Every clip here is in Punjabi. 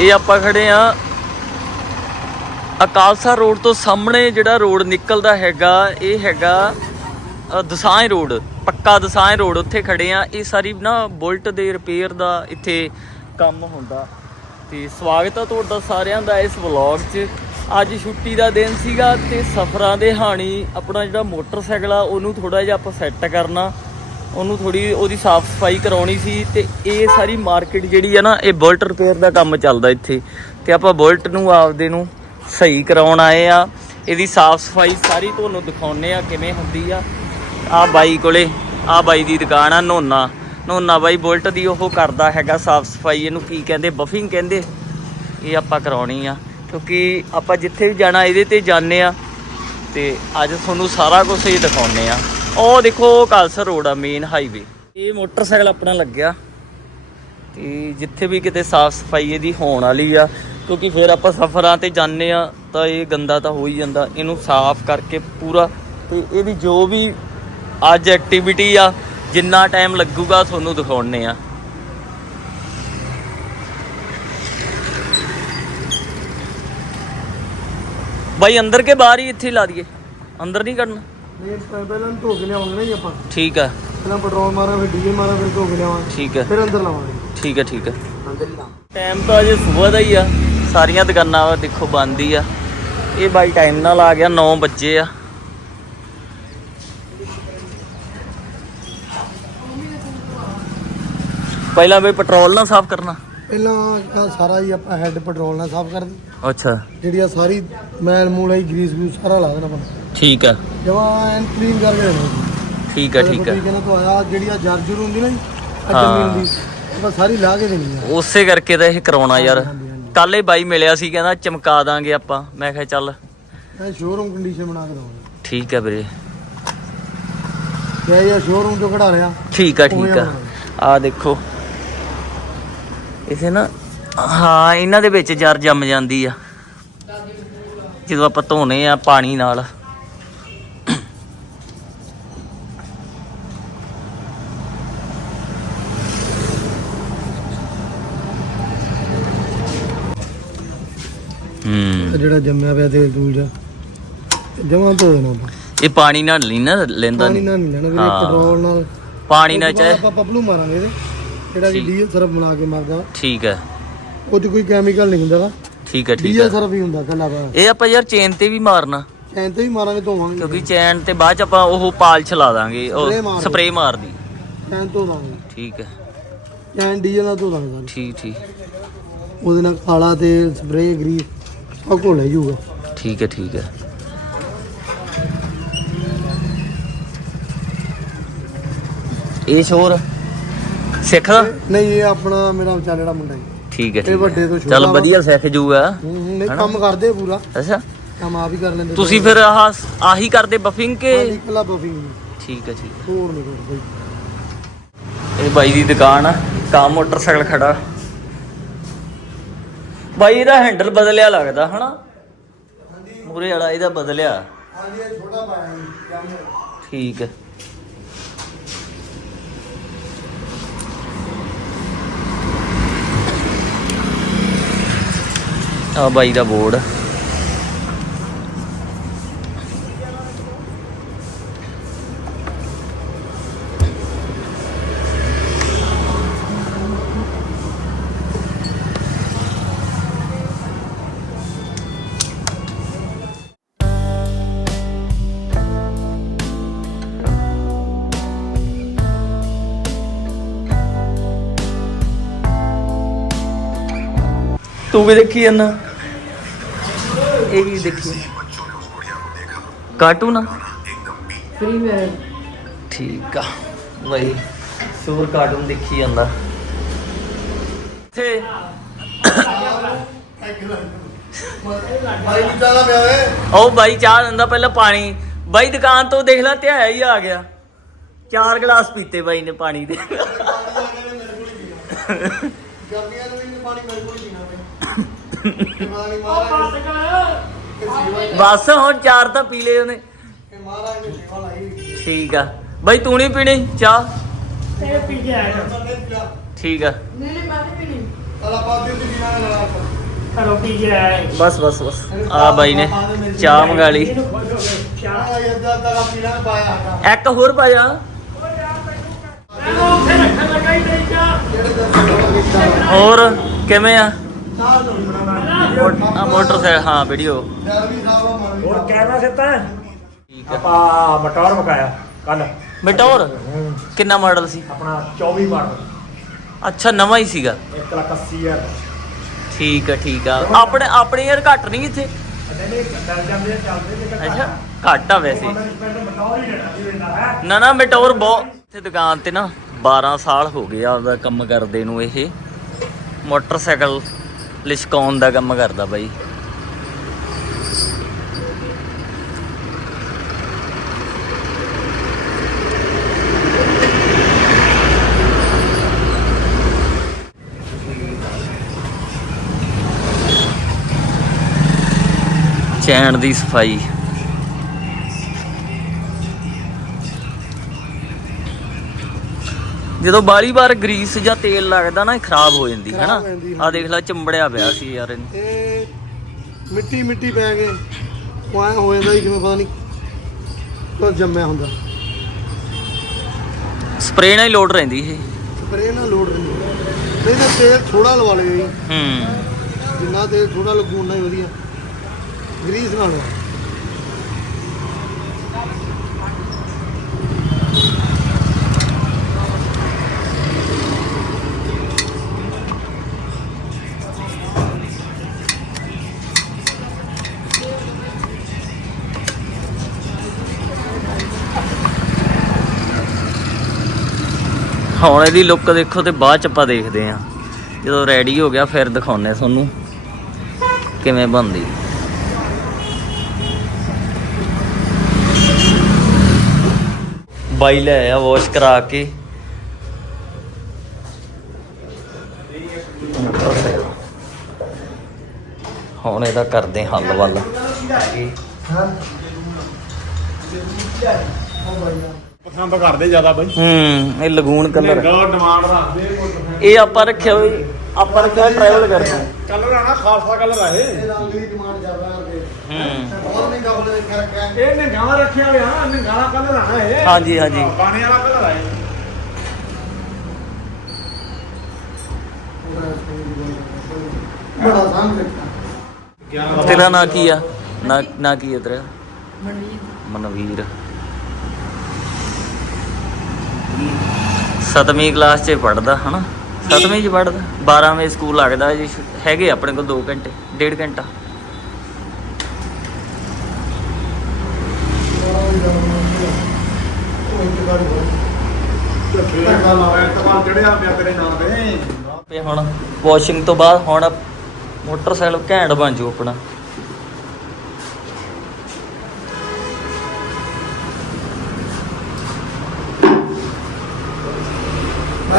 ਇਹ ਆਪਾਂ ਖੜੇ ਆ ਅਕਾਲਸਾ ਰੋਡ ਤੋਂ ਸਾਹਮਣੇ ਜਿਹੜਾ ਰੋਡ ਨਿਕਲਦਾ ਹੈਗਾ ਇਹ ਹੈਗਾ ਅ, ਰੋਡ ਪੱਕਾ ਦਸਾਂਝ ਰੋਡ। ਉੱਥੇ ਖੜੇ ਆ। ਇਹ ਸਾਰੀ ਨਾ ਬੁਲਟ ਦੇ ਰਿਪੇਅਰ ਦਾ ਇੱਥੇ ਕੰਮ ਹੁੰਦਾ। ਤੇ ਸਵਾਗਤ ਆ ਤੁਹਾਡਾ ਸਾਰਿਆਂ ਦਾ ਇਸ ਵਲੌਗ 'ਚ। ਅੱਜ ਛੁੱਟੀ ਦਾ ਦਿਨ ਸੀਗਾ ਤੇ ਸਫ਼ਰਾਂ ਦੇ ਹਾਣੀ ਆਪਣਾ ਜਿਹੜਾ ਮੋਟਰਸਾਈਕਲ ਆ ਉਹਨੂੰ ਥੋੜਾ ਜਿਹਾ ਆਪਾਂ ਸੈੱਟ ਕਰਨਾ। ਉਹਨੂੰ ਥੋੜੀ ਉਹਦੀ ਸਾਫ਼ ਸਫ਼ਾਈ ਕਰਾਉਣੀ ਸੀ ਤੇ ਇਹ ਸਾਰੀ ਮਾਰਕੀਟ ਜਿਹੜੀ ਆ ਨਾ, ਇਹ ਬੁਲਟ ਰਿਪੇਅਰ ਦਾ ਕੰਮ ਚੱਲਦਾ ਇੱਥੇ। ਤੇ ਆਪਾਂ ਬੁਲਟ ਨੂੰ, ਆਪਦੇ ਨੂੰ ਸਹੀ ਕਰਾਉਣ ਆਏ ਆ। ਇਹਦੀ ਸਾਫ਼ ਸਫ਼ਾਈ ਸਾਰੀ ਤੁਹਾਨੂੰ ਦਿਖਾਉਣੇ ਆ ਕਿਵੇਂ ਹੁੰਦੀ ਆ। ਆ ਬਾਈ ਕੋਲੇ ਆ ਬਾਈ ਦੀ ਦੁਕਾਨ ਆ, ਨੋਨਾ। ਨੋਨਾ ਬਾਈ ਬੁਲਟ ਦੀ ਉਹ ਕਰਦਾ ਹੈਗਾ ਸਾਫ਼ ਸਫ਼ਾਈ, ਇਹਨੂੰ ਕੀ ਕਹਿੰਦੇ ਬਫਿੰਗ ਕਹਿੰਦੇ। ਇਹ ਆਪਾਂ ਕਰਾਉਣੀ ਆ, ਕਿਉਂਕਿ ਆਪਾਂ ਜਿੱਥੇ ਵੀ ਜਾਣਾ, ਇਹਦੇ ਤੇ ਜਾਂਦੇ ਆ। ਤੇ ਅੱਜ ਤੁਹਾਨੂੰ ਸਾਰਾ ਕੁਝ ਹੀ ਦਿਖਾਉਣੇ ਆ। ਉਹ ਦੇਖੋ ਕਾਲਸਰ ਰੋਡ ਆ ਮੇਨ ਹਾਈਵੇ ਇਹ ਮੋਟਰਸਾਈਕਲ ਆਪਣਾ ਲੱਗਿਆ। ਤੇ ਜਿੱਥੇ ਵੀ ਕਿਤੇ ਸਾਫ਼ ਸਫ਼ਾਈ ਇਹਦੀ ਹੋਣ ਵਾਲੀ ਆ, ਕਿਉਂਕਿ ਫਿਰ ਆਪਾਂ ਸਫ਼ਰਾਂ ਤੇ ਜਾਂਦੇ ਆ, ਤਾਂ ਇਹ ਗੰਦਾ ਤਾਂ ਹੋ ਹੀ ਜਾਂਦਾ। ਇਹਨੂੰ ਸਾਫ਼ ਕਰਕੇ ਪੂਰਾ ਤੇ ਇਹਦੀ ਜੋ ਵੀ ਅੱਜ ਐਕਟੀਵਿਟੀ ਆ, ਜਿੰਨਾ ਟਾਈਮ ਲੱਗੂਗਾ ਤੁਹਾਨੂੰ ਦਿਖਾਉਣੇ ਆ। ਬਾਈ, ਅੰਦਰ ਕੇ ਬਾਹਰ ਹੀ ਇੱਥੇ ਲਾ ਦਈਏ। ਅੰਦਰ ਨਹੀਂ ਕਰਨਾ। ਨਹੀਂ ਪ- ਪਹਿਲਾਂ ਧੋ ਕੇ ਲਿਆਵਾਂਗੇ ਨਾ ਜੀ ਆਪਾਂ। ਠੀਕ ਆ। ਪਹਿਲਾਂ ਪੈਟਰੋਲ ਮਾਰਾਂ ਫਿਰ ਡੀਜ਼ਲ ਮਾਰਾਂ ਫਿਰ ਧੋ ਕੇ ਲਿਆਵਾਂਗੇ। ਠੀਕ ਆ। ਫਿਰ ਅੰਦਰ ਲਾਵਾਂਗੇ। ਠੀਕ ਹੈ ਠੀਕ ਹੈ ਅੰਦਰ ਹੀ ਲਾਵਾਂ ਟਾਈਮ ਤਾਂ ਅਜੇ ਸਵੇਰ ਦਾ ਹੀ ਆ। ਸਾਰੀਆਂ ਦੁਕਾਨਾਂ ਵਾ ਦੇਖੋ ਬੰਦ ਹੀ ਆ। ਇਹ ਬਾਈ ਟਾਈਮ ਨਾਲ ਆ ਗਿਆ 9 ਵਜੇ ਆ। ਪਹਿਲਾਂ ਵੀ ਪੈਟਰੋਲ ਨਾਲ ਸਾਫ਼ ਕਰਨਾ। ਪਹਿਲਾਂ ਆਹ ਸਾਰਾ ਹੀ ਆਪਾਂ ਹੈੱਡ ਪੈਟਰੋਲ ਨਾਲ ਸਾਫ਼ ਕਰ ਦੇ ਅੱਛਾ। ਜਿਹੜੀ ਆ ਸਾਰੀ ਮੈਲ ਮੂਲ ਆਈ ਗਰੀਸ ਗਰੂਸ ਸਾਰਾ ਲਾ ਦੇਣਾ ਆਪਾਂ। ਠੀਕ ਆ। ਜਮਾ ਐਨ ਕਲੀਨ ਕਰਕੇ ਦੇਣਾ ਠੀਕ ਆ ਠੀਕ ਆ। ਕਹਿੰਦਾ ਤੋਂ ਆਇਆ ਜਿਹੜੀ ਆ ਜਰਜਰ ਹੁੰਦੀ ਨਾ ਜੀ ਆ ਹਾਂ। ਜ਼ਮੀਨ ਦੀ ਆਪਾਂ ਸਾਰੀ ਲਾ ਕੇ ਦੇਣੀ ਆ। ਉਸੇ ਕਰਕੇ ਤਾਂ ਇਹ ਕਰਾਉਣਾ ਯਾਰ। ਕੱਲ ਇਹ ਬਾਈ ਮਿਲਿਆ ਸੀ ਕਹਿੰਦਾ ਚਮਕਾ ਦਾਂਗੇ ਆਪਾਂ। ਮੈਂ ਕਿਹਾ ਚੱਲ। ਇਹ ਸ਼ੋਰੂਮ ਕੰਡੀਸ਼ਨ ਬਣਾ ਕੇ ਦਵਾਂਗੇ ਠੀਕ ਆ ਵੀਰੇ। ਤੇ ਇਹ ਸ਼ੋਰੂਮ ਤੋਂ ਕਢਾ ਲਿਆ। ਠੀਕ ਆ ਠੀਕ ਆ। ਆ ਦੇਖੋ। ਇਥੇ ਨਾ ਹਾਂ ਇਹਨਾਂ ਦੇ ਵਿੱਚ ਜਰ ਜੰਮ ਜਾਂਦੀ ਆ। ਜਦੋਂ ਆਪਾਂ ਧੋਨੇ ਆ ਪਾਣੀ ਨਾਲ ਹੂੰ ਤੇ ਜਿਹੜਾ ਜੰਮਿਆ ਪਿਆ ਤੇਲ ਤੂਲ ਜਾ ਜਮਾ ਧੋ ਦੇਣਾ ਆਪਾਂ। ਇਹ ਪਾਣੀ ਨਾਲ ਨਹੀਂ ਨਾ ਲੈਂਦਾ ਪਾਣੀ। ਨਾਲ ਨਹੀਂ ਲੈਣਾ ਵੀਰੇ ਹਾਂ। ਪੈਟਰੋਲ ਨਾਲ। ਪਾਣੀ ਨਾਲ ਚਾਹੇ ਆਪਾਂ ਪਪਲੂ ਮਾਰਾਂਗੇ ਇਹਦੇ ਜਿਹੜਾ ਕਿ ਠੀਕ। ਡੀਜ਼ਲ ਸਰਫ ਬਣਾ ਕੇ ਮਾਰਦਾ। ਠੀਕ ਹੈ। ਉਹ 'ਚ ਕੋਈ ਕੈਮੀਕਲ ਨਹੀਂ ਹੁੰਦਾ ਵਾ ਠੀਕ ਹੈ ਠੀਕ ਡੀਜ਼ਲ ਹੈ। ਸਰਫ ਹੀ ਹੁੰਦਾ ਕੱਲਾ ਬਾ ਇਹ ਆਪਾਂ ਯਾਰ ਚੇਨ ਤੇ ਵੀ ਮਾਰਨਾ। ਐਂ ਤੇ ਵੀ ਮਾਰਾਂਗੇ ਧੋਵਾਂਗੇ। ਕਿਉਂਕਿ ਚੈਨ ਤੇ ਬਾਅਦ ਚ ਆਪਾਂ ਉਹ ਪਾਲਸ਼ ਲਾ ਦਾਂਗੇ Spray ਉਹ ਮਾਰ ਸਪਰੇ ਮਾਰਦੀ ਐਂ ਧੋ ਦਾਂਗੇ। ਠੀਕ ਹੈ। ਐਂ ਡੀਜ਼ਲ ਨਾਲ ਧੋ ਦਾਂਗੇ ਸਾਰੇ। ਠੀਕ ਠੀਕ। ਉਹਦੇ ਨਾਲ ਕਾਲਾ ਤੇਲ ਸਪਰੇਅ ਗਰੀਸ। ਕੁਝ ਲੈ ਜਾਊਗਾ ਠੀਕ ਹੈ ਠੀਕ ਹੈ। ਇਹ ਸ਼ੋਰ ਸਿੱਖਦਾ ਨਹੀਂ ਇਹ ਆਪਣਾ ਮੇਰਾ ਵਿਚਾਰ ਜਿਹੜਾ ਮੁੰਡਾ ਠੀਕ ਹੈ ਇਹ ਠੀਕ ਵੱਡੇ ਤੋਂ ਹੈ ਛੋਟਾ ਚੱਲ ਵਾ। ਵਧੀਆ ਸਿੱਖ ਜੂਗਾ। ਹੂੰ, ਨਹੀਂ ਹਨਾ? ਕੰਮ ਕਰਦੇ ਆ ਪੂਰਾ। ਅੱਛਾ। ਕੰਮ ਆਪ ਹੀ ਕਰ ਲੈਂਦੇ ਤੁਸੀਂ ਫਿਰ ਆਹ ਆਹੀ ਕਰਦੇ ਬਫਿੰਗ ਕੇ ਇਕੱਲਾ ਬਫਿੰਗ ਠੀਕ ਹੈ ਠੀਕ ਹੋਰ ਨਹੀਂ ਕੋਈ। ਹੈ। ਇਹ ਬਾਈ ਦੀ ਦੁਕਾਨ ਆ। ਕਾ ਮੋਟਰਸਾਈਕਲ ਖੜਾ। ਬਾਈ ਇਹਦਾ ਹੈਂਡਲ ਬਦਲਿਆ ਲੱਗਦਾ ਹਨਾ? ਮੂਰੇ ਵਾਲਾ ਇਹਦਾ ਬਦਲਿਆ। ਹਾਂਜੀ ਇਹ ਛੋਟਾ ਪਾਇਆ ਜੀ ਠੀਕ ਹੈ। ਆ ਬਾਈ ਦਾ ਬੋਰਡ। ਤੂੰ ਵੀ ਦੇਖੀ ਜਾਂਦਾ। ਇਹ ਕੀ ਦੇਖੀ। ਕਾਰਟੂਨ ਆ? ਫ੍ਰੀ ਮੈਂ ਠੀਕ ਆ। ਬਾਈ ਸ਼ੋਰ ਕਾਰਟੂਨ ਦੇਖੀ ਜਾਂਦਾ। ਤੇ ਭਾਈ ਚਾਹ ਪਿਆ ਵੇ ਉਹ ਬਾਈ ਚਾਹ ਦਿੰਦਾ ਪਹਿਲਾਂ ਪਾਣੀ। ਬਾਈ ਦੁਕਾਨ ਤੋਂ ਦੇਖ ਲੈ ਧਿਆਇਆ ਹੀ ਆ ਗਿਆ। ਚਾਰ ਗਲਾਸ ਪੀਤੇ ਬਾਈ ਨੇ ਪਾਣੀ ਦੇ। ਗਰਮੀਆਂ ਨੂੰ ਵੀ ਪਾਣੀ ਮੇਰੇ ਕੋਲ ਹੀ ਬਸ ਹੁਣ ਚਾਰ ਤਾਂ ਪੀ ਲਏ ਉਹਨੇ। ਇਹ ਮਹਾਰਾਜ ਨੇ ਸੇਵਾ ਲਾਈ ਹੋਈ। ਠੀਕ ਆ। ਬਾਈ ਤੂੰ ਨਹੀਂ ਪੀਣੀ ਚਾਹ? ਇਹ ਪੀ ਕੇ ਆਇਆ। ਠੀਕ ਆ। ਨਹੀਂ ਨਹੀਂ ਮੈਂ ਨਹੀਂ ਦੇ ਨਾਲ ਬਸ ਬਸ ਬਸ। ਆ ਬਾਈ ਨੇ ਚਾਹ ਮੰਗਾ ਲਈ। ਇਹਨੂੰ ਖੋਲੋ ਚਾਹ। ਆ ਇਹਦਾ ਦਾ ਪੀਣਾ ਪਾਇਆ ਹੈਗਾ ਇੱਕ ਹੋਰ ਪਾਇਆ ਇਹਨੂੰ ਉੱਥੇ ਰੱਖਣ ਲੱਗਾ ਹੀ ਨਹੀਂ ਚਾਹ। ਹੋਰ ਕਿਵੇਂ ਆ? ਚਾਹ ਆ ਮੋਟਰਸਾਈਕਲ ਹਾਂ ਵੀਡੀਓ ਹੋਰ ਕਹਿਣਾ ਸਿੱਤਾ ਠੀਕ ਆਪਾਂ ਮਟੌਰ ਮਕਾਇਆ ਕੱਲ ਮਟੋਰ? ਕਿੰਨਾ ਮਾਡਲ ਸੀ? ਆਪਣਾ 24 ਮਾਡਲ। ਅੱਛਾ ਨਵਾਂ ਹੀ ਸੀਗਾ। 1 ਲੱਖ 80 ਹਜ਼ਾਰ। ਠੀਕ ਆ ਠੀਕ ਆ। ਆਪਣੇ ਆਪਣੇ ਯਾਰ ਘੱਟ ਨਹੀਂ ਇੱਥੇ? ਨਹੀਂ ਚੱਲ ਜਾਂਦੇ ਆ, ਚੱਲਦੇ ਜੇ ਅੱਛਾ ਘੱਟ ਆ ਵੈਸੇ। ਮਟੌਰ ਹੀ ਲੈਣਾ ਸੀ ਲੈਣਾ ਹੈ? ਨਾ ਨਾ ਮਟੋਰ ਬਹੁਤ ਇੱਥੇ ਦੁਕਾਨ ਤੇ ਨਾ 12 ਸਾਲ ਹੋ ਗਏ ਆ ਉਹਦਾ ਕੰਮ ਕਰਦੇ ਨੂੰ ਇਹ। ਮੋਟਰਸਾਈਕਲ ਲਿਸ਼ਕਾਉਣ ਦਾ ਕੰਮ ਕਰਦਾ ਬਾਈ। ਚੈਨ ਦੀ ਸਫ਼ਾਈ। ਜਦੋਂ ਬਾਰੀ ਵਾਰ ਗਰੀਸ ਜਾਂ ਤੇਲ ਲੱਗਦਾ ਨਾ ਇਹ ਖਰਾਬ ਹੋ ਜਾਂਦੀ ਹੈ ਨਾ ਖਰਾਬ ਹੋ ਜਾਂਦੀ, ਆ ਦੇਖ ਲੈ ਚੰਬੜਿਆ ਪਿਆ ਸੀ ਯਾਰ ਇਹਨੂੰ। ਇਹ ਮਿੱਟੀ ਮਿੱਟੀ ਪੈ ਗਏ ਉਹ ਐਂ ਹੋ ਜਾਂਦਾ ਜੀ ਜਿਵੇਂ ਪਤਾ ਨਹੀਂ ਕੁਝ ਜੰਮਿਆ ਹੁੰਦਾ। ਸਪਰੇਅ ਨਾਲ ਹੀ ਲੋਡ ਰਹਿੰਦੀ ਇਹ। ਸਪਰੇ ਨਾਲ ਲੋਡ ਨਹੀਂ ਨਹੀਂ ਤਾਂ ਤੇਲ ਥੋੜਾ ਲਵਾ ਲਿਓ ਜੀ। ਹੂੰ। ਜਿੰਨਾ ਤੇਲ ਥੋੜਾ ਲੱਗੂ ਉਨਾ ਹੀ ਵਧੀਆ। ਗਰੀਸ ਨਾਲ। ਹੁਣ ਇਹਦੀ ਲੁੱਕ ਦੇਖੋ ਤੇ ਬਾਅਦ ਚ ਆਪਾਂ ਦੇਖਦੇ ਆਂ ਜਦੋਂ ਰੈਡੀ ਹੋ ਗਿਆ, ਫਿਰ ਦਿਖਾਉਨੇ ਤੁਹਾਨੂੰ ਕਿਵੇਂ ਬਣਦੀ। ਬਾਈ ਲੈ ਆਇਆ ਵਾਸ਼ ਕਰਾ ਕੇ। ਹੁਣ ਇਹਦਾ ਕਰਦੇ ਹੱਲ ਵੱਲ। ਹਾਂ। ਪਸੰਦ ਕਰਦੇ ਜ਼ਿਆਦਾ ਬਾਈ। ਹੂੰ ਇਹ ਲਗੂਨ ਕਲਰ ਗਾ ਡਿਮਾਂਡ ਰੱਖਦੇ ਇਹ ਆਪਾਂ ਰੱਖਿਆ ਹੋਈ ਆਪਾਂ ਰੱਖਿਆ ਟਰੈਵਲ ਕਰਨਾ। ਕਲਰ ਆਣਾ ਖਾਲਸਾ ਕਲਰ ਆ ਇਹ। ਰੰਗ ਦੀ ਡਿਮਾਂਡ ਜ਼ਿਆਦਾ ਕਰਦੇ ਹੂੰ। ਬਹੁਤ ਮਹਿੰਗਾ ਬੋਲੇ ਵੇਖਿਆ ਰੱਖਿਆ ਇਹ ਨਿਗਾਹ ਰੱਖਿਆ ਹੋਇਆ ਨਿਗਾਹ ਕਲਰ ਆਣਾ ਇਹ। ਹਾਂਜੀ ਹਾਂਜੀ। ਪਾਣੀ ਵਾਲਾ ਕਲਰ ਆ ਇਹ। ਬੜਾ ਸਾਂਭ ਰੱਖਿਆ ਤੇਰਾ ਨਾਂ ਕੀ ਆ? ਨਾ ਨਾ ਕੀ ਹੈ ਤੇਰਾ? ਮਨਵੀਰ। ਸਤਵੀਂ ਕਲਾਸ 'ਚ ਪੜਦਾ ਹਨਾ? ਸਤਵੀਂ 'ਚ ਪੜਦਾ 12 ਵਜੇ ਸਕੂਲ ਲੱਗਦਾ ਜੀ, ਹੈਗੇ ਆਪਣੇ ਕੋਲ 2 ਘੰਟੇ, ਡੇਢ ਘੰਟਾ। ਤੇ ਹੁਣ ਵਾਸ਼ਿੰਗ ਤੋਂ ਬਾਅਦ ਹੁਣ ਮੋਟਰਸਾਈਕਲ ਘੈਂਟ ਬਣ ਜੂ ਆਪਣਾ।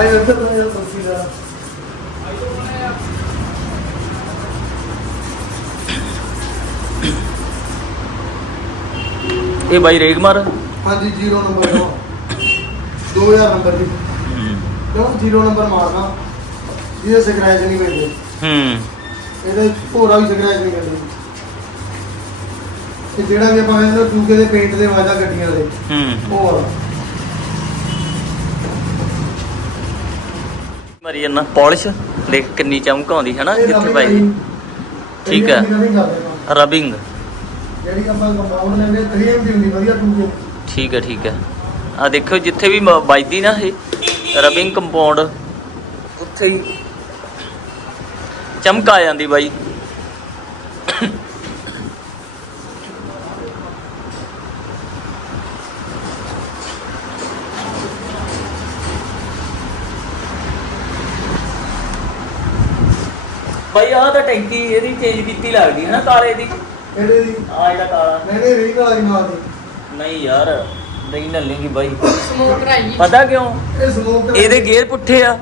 ਭਾਈ ਉੱਧਰ ਇਹ ਦਾ ਇਹ ਬਾਈ ਰੇਗਮਾਰ ਹਾਂਜੀ 0 ਨੰਬਰ ਤੋਂ 2000 ਨੰਬਰ ਦੀ ਕਿਉਂ? 0 ਨੰਬਰ ਮਾਰਨਾ। ਜਿਹਦੇ ਸਕ੍ਰੈਚ ਨਹੀਂ ਪੈਂਦੇ। ਹੂੰ। ਇਹਦੇ ਭੋਰਾ ਵੀ ਸਕ੍ਰੈਚ ਨਹੀਂ ਪੈਂਦੇ। ਤੇ ਜਿਹੜਾ ਵੀ ਆਪਾਂ ਕਹਿੰਦੇ ਦੂਜੇ ਦੇ ਪੇਂਟ ਦੇ ਵਾਜਾ ਗੱਡੀਆਂ ਦੇ। ਹੂੰ। ਉਹ ਮਰੀ ਜੰਨਾ ਪਾਲਿਸ਼ ਦੇਖ ਕਿੰਨੀ ਚਮਕ ਆਉਂਦੀ ਹੈ ਨਾ ਜਿੱਥੇ ਭਾਈ। ਠੀਕ ਹੈ। ਰਬਿੰਗ। ਜਿਹੜੀ ਆਪਾਂ ਕੰਪਾਊਂਡ ਲੈਂਦੇ 3M ਦੀ ਹੁੰਦੀ ਵਧੀਆ ਟੂਕੇ ਠੀਕ ਹੈ ਠੀਕ ਹੈ। ਆ ਦੇਖੋ ਜਿੱਥੇ ਵੀ ਵੱਜਦੀ ਨਾ ਇਹ ਰਬਿੰਗ ਕੰਪਾਊਂਡ ਉੱਥੇ ਹੀ ਚਮਕ ਆ ਜਾਂਦੀ ਬਾਈ। ਬਾਈ ਆਹ ਤਾਂ ਟੈਂਕੀ ਇਹਦੀ ਚੇਂਜ ਕੀਤੀ ਲੱਗਦੀ ਹੈ ਨਾ ਕਾਲੇ ਦੀ। ਇਹਦੇ ਦੀ? ਆ ਜਿਹੜਾ ਕਾਲਾ ਨਹੀਂ ਨਹੀਂ ਰੀਕ ਵਾਲਾ ਮਾਰਦੀ ਨਹੀਂ ਯਾਰ ਨਹੀਂ ਨੱਲੇਗੀ ਬਾਈ। ਸਮੋਕ ਰਾਈ ਪਤਾ ਕਿਉਂ? ਇਹ ਸਮੋਕ ਇਹਦੇ ਗੇਅਰ ਪੁੱਠੇ ਆ।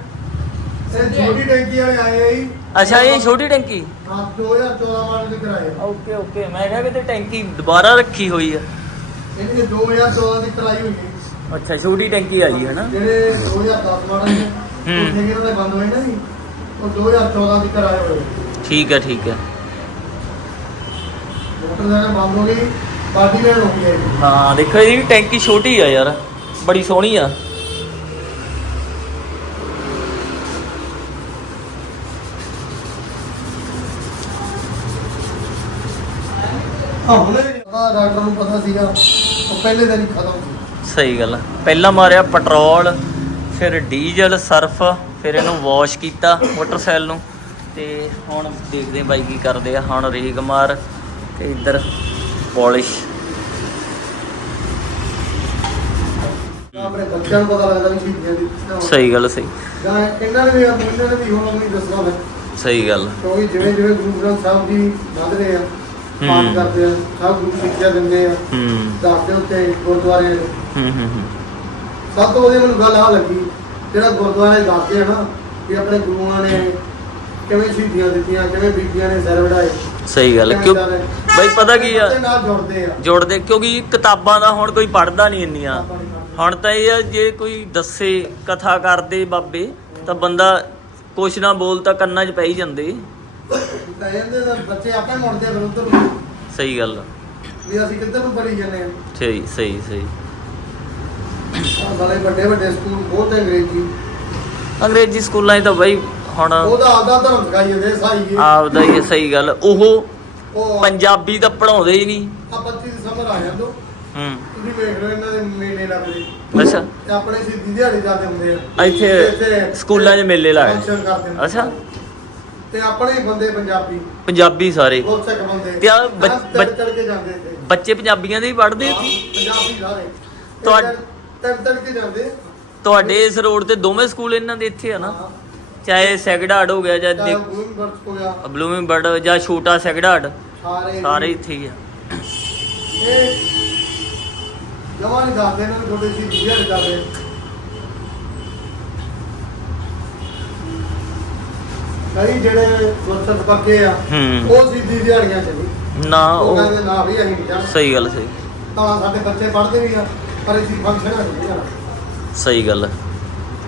ਇਹ ਛੋਟੀ ਟੈਂਕੀ ਵਾਲੇ ਆਏ ਆ ਜੀ। ਅੱਛਾ ਇਹ ਛੋਟੀ ਟੈਂਕੀ? ਹਾਂ 2014 ਮਾਡਲ ਦੇ ਕਰਾਏ ਆ। Okay okay. ਮੈਂ ਕਿਹਾ ਕਿਤੇ ਟੈਂਕੀ ਦੁਬਾਰਾ ਰੱਖੀ ਹੋਈ ਆ। ਇਹਦੀ 2014 ਦੀ ਕਰਾਈ ਹੋਈ ਹੈ ਅੱਛਾ ਛੋਟੀ ਟੈਂਕੀ ਆ ਜੀ ਹਨਾ ਜਿਹੜੇ 2010 ਮਾਡਲ ਦੇ ਹੂੰ। ਉੱਥੇ ਕਿਹਨਾਂ ਦੇ ਬੰਦ ਹੋਏ ਨਾ ਜੀ? ਉਹ 2014 ਦੀ ਕਰਾਏ ਹੋਏ। ਠੀਕ ਹੈ ਠੀਕ ਹੈ। ਮੋਟਰਸਾਈਕਲ ਬੰਦ ਹੋ ਗਈ ਬਾਡੀ ਲੈਣ ਹੋ ਗਈ ਹਾਂ ਦੇਖੋ ਇਹਦੀ ਵੀ ਟੈਂਕੀ ਛੋਟੀ ਆ ਯਾਰ ਬੜੀ ਸੋਹਣੀ ਆ। ਹੁਣੇ ਡਾਕਟਰ ਨੂੰ ਪਤਾ ਸੀਗਾ ਉਹ ਪਹਿਲੇ ਦਿਨ ਹੀ ਖਤਮ ਸੀ। ਸਹੀ ਗੱਲ ਆ। ਪਹਿਲਾਂ ਮਾਰਿਆ ਪੈਟਰੋਲ ਫਿਰ ਡੀਜ਼ਲ ਸਰਫ। ਫਿਰ ਇਹਨੂੰ ਵਾਸ਼ ਕੀਤਾ ਮੋਟਰਸਾਈਕਲ ਨੂੰ ਤੇ ਹੁਣ ਦੇਖਦੇ ਬਾਈ ਕੀ ਕਰਦੇ ਆ। ਹੁਣ ਰੇਗ ਮਾਰ ਤੇ ਇੱਧਰ ਪਾਲਿਸ਼ ਆਪਣੇ ਬੱਚਿਆਂ ਨੂੰ ਪਤਾ ਲੱਗਦਾ ਵੀ ਸ਼ਹੀਦੀਆਂ ਦੀ ਸਹੀ ਗੱਲ ਸਹੀ। ਜਾਂ ਇਹਨਾਂ ਨੇ ਵੀ ਆ ਇਹਨਾਂ ਨੇ ਵੀ ਹੁਣ ਨਹੀਂ ਦੱਸਣਾ ਫਿਰ ਸਹੀ ਗੱਲ। ਕਿਉਂਕਿ ਜਿਵੇਂ ਜਿਵੇਂ ਗੁਰੂ ਗ੍ਰੰਥ ਸਾਹਿਬ ਜੀ ਮੰਨਦੇ ਆ ਪਾਠ ਹੂੰ। ਕਰਦੇ ਆ ਸਭ ਗੁਰੂ ਸਿੱਖਿਆ ਦਿੰਦੇ ਆ। ਹੂੰ। ਦੱਸਦੇ ਉੱਤੇ ਗੁਰਦੁਆਰੇ ਹੂੰ ਹੂੰ ਹੂੰ। ਸਭ ਤੋਂ ਵਧੀਆ ਮੈਨੂੰ ਗੱਲ ਆ ਲੱਗੀ ਜਿਹੜਾ ਗੁਰਦੁਆਰੇ ਦੱਸਦੇ ਆ ਨਾ ਕਿ ਆਪਣੇ ਗੁਰੂਆਂ ਨੇ ਕਿਵੇਂ ਸ਼ਹੀਦੀਆਂ ਦਿੱਤੀਆਂ ਕਿਵੇਂ ਬੀਬੀਆਂ ਨੇ ਸਿਰ ਵੜਾਏ ਸਹੀ ਗੱਲ ਕਿਉਂ? ਬਾਈ ਪਤਾ ਕੀ ਆ? ਨਾਲ ਜੁੜਦੇ ਆ। ਜੋੜਦੇ ਕਿਉਂਕਿ ਕਿਤਾਬਾਂ ਦਾ ਹੁਣ ਕੋਈ ਪੜਦਾ ਨਹੀਂ ਇੰਨੀਆਂ। ਹੁਣ ਤਾਂ ਇਹ ਆ ਜੇ ਕੋਈ ਦੱਸੇ ਕਥਾ ਕਰਦੇ ਬਾਬੇ ਤਾਂ ਬੰਦਾ ਕੁਛ ਨਾ ਬੋਲ ਤਾਂ ਕੰਨਾਂ 'ਚ ਪੈ ਹੀ ਜਾਂਦੇ। ਤਾਂ ਇਹਦੇ ਤਾਂ ਬੱਚੇ ਆਪੇ ਮੁੜਦੇ ਆ ਫਿਰ ਉੱਧਰ ਨੂੰ। ਸਹੀ ਗੱਲ ਆ। ਵੀ ਅਸੀਂ ਕਿੱਧਰ ਨੂੰ ਪੜੀ ਜਾਂਦੇ ਆ। ਸਹੀ ਸਹੀ ਸਹੀ। ਸਾਲੇ ਵੱਡੇ ਵੱਡੇ ਸਕੂਲ ਬਹੁਤ ਅੰਗਰੇਜ਼ੀ। ਅੰਗਰੇਜ਼ੀ ਸਕੂਲਾਂ 'ਚ ਤਾਂ ਬਾਈ ਹੁਣ ਉਹਦਾ ਆਪਦਾ ਧਰਮ ਸਿਖਾਈ ਜਾਂਦੇ ਸਾਈ ਆਪਦਾ ਹੀ ਸਹੀ ਗੱਲ। ਉਹ ਉਹ ਪੰਜਾਬੀ ਤਾਂ ਪੜਾਉਂਦੇ ਹੀ ਨਹੀਂ। ਆ 25 ਦਸੰਬਰ ਆ ਜਾਂਦੋ। ਹੂੰ। ਤੁਸੀਂ ਵੇਖ ਲਓ ਇਹਨਾਂ ਦੇ ਮੇਲੇ ਲੱਗਦੇ। ਅੱਛਾ। ਤੇ ਆਪਣੇ ਸਿੱਧੀ ਦਿਹਾੜੀ ਜਾਂਦੇ ਹੁੰਦੇ ਆ। ਇੱਥੇ ਸਕੂਲਾਂ 'ਚ ਮੇਲੇ ਲੱਗਦੇ। ਫੰਕਸ਼ਨ ਕਰਦੇ ਨੇ। ਅੱਛਾ। ਤੇ ਆਪਣੇ ਹੀ ਬੰਦੇ ਪੰਜਾਬੀ। ਪੰਜਾਬੀ ਸਾਰੇ। ਗੁਰਸਿੱਖ ਬੰਦੇ। ਤੇ ਆਹ ਬੱਚ- ਤੜ ਕੇ ਜਾਂਦੇ ਇੱਥੇ। ਬੱਚੇ ਪੰਜਾਬੀਆਂ ਦੇ ਹੀ ਪੜ੍ਹਦੇ ਹਾਂ, ਪੰਜਾਬੀ ਸਾਰੇ। ਤੁਹਾ- ਤੜ ਤੜ ਕੇ ਜਾਂਦੇ ਤੁਹਾਡੇ ਇਸ ਰੋਡ ਤੇ ਦੋਵੇਂ ਸਕੂਲ ਇਹਨਾਂ ਦੇ ਇੱਥੇ ਆ ਨਾ? ਹਾਂ। ਚਾਹੇ ਸੈਗੜਾੜ ਹੋ ਗਿਆ ਜਾਂ ਚਾਹੇ ਦੇਖ- ਹੋ ਗਿਆ। ਬਲੂਮਿੰਗ ਬਰਡ ਜਾਂ ਛੋਟਾ ਸੈਗੜਾੜ ਸਾਰੇ ਸਾਰੇ ਇੱਥੇ ਹੀ ਆ। ਇਹ ਜਵਾਂ ਨਹੀਂ ਦੱਸਦੇ ਇਹਨਾਂ ਨੂੰ ਥੋੜੀ ਸੀ ਦਿਹਾੜੀ ਜਾਂਦੇ ਕਈ ਜਿਹੜੇ ਗੁਰਸਿੱਖ ਪੱਕੇ ਆ ਹੂੰ। ਉਹ ਸਿੱਧੀ ਦਿਹਾੜੀਆਂ ਚ ਨਹੀਂ। ਨਾ ਉਹ ਉਹ ਕਹਿੰਦੇ ਨਾ ਵੀ ਅਸੀਂ ਨਹੀਂ ਜਾਣਾ ਸਹੀ ਗੱਲ ਸਹੀ। ਤਾਂ ਸਾਡੇ ਬੱਚੇ ਪੜ੍ਹਦੇ ਵੀ ਆ। ਪਰ ਅਸੀਂ ਫੰਕਸ਼ਨਾਂ ਸਹੀ ਗੱਲ।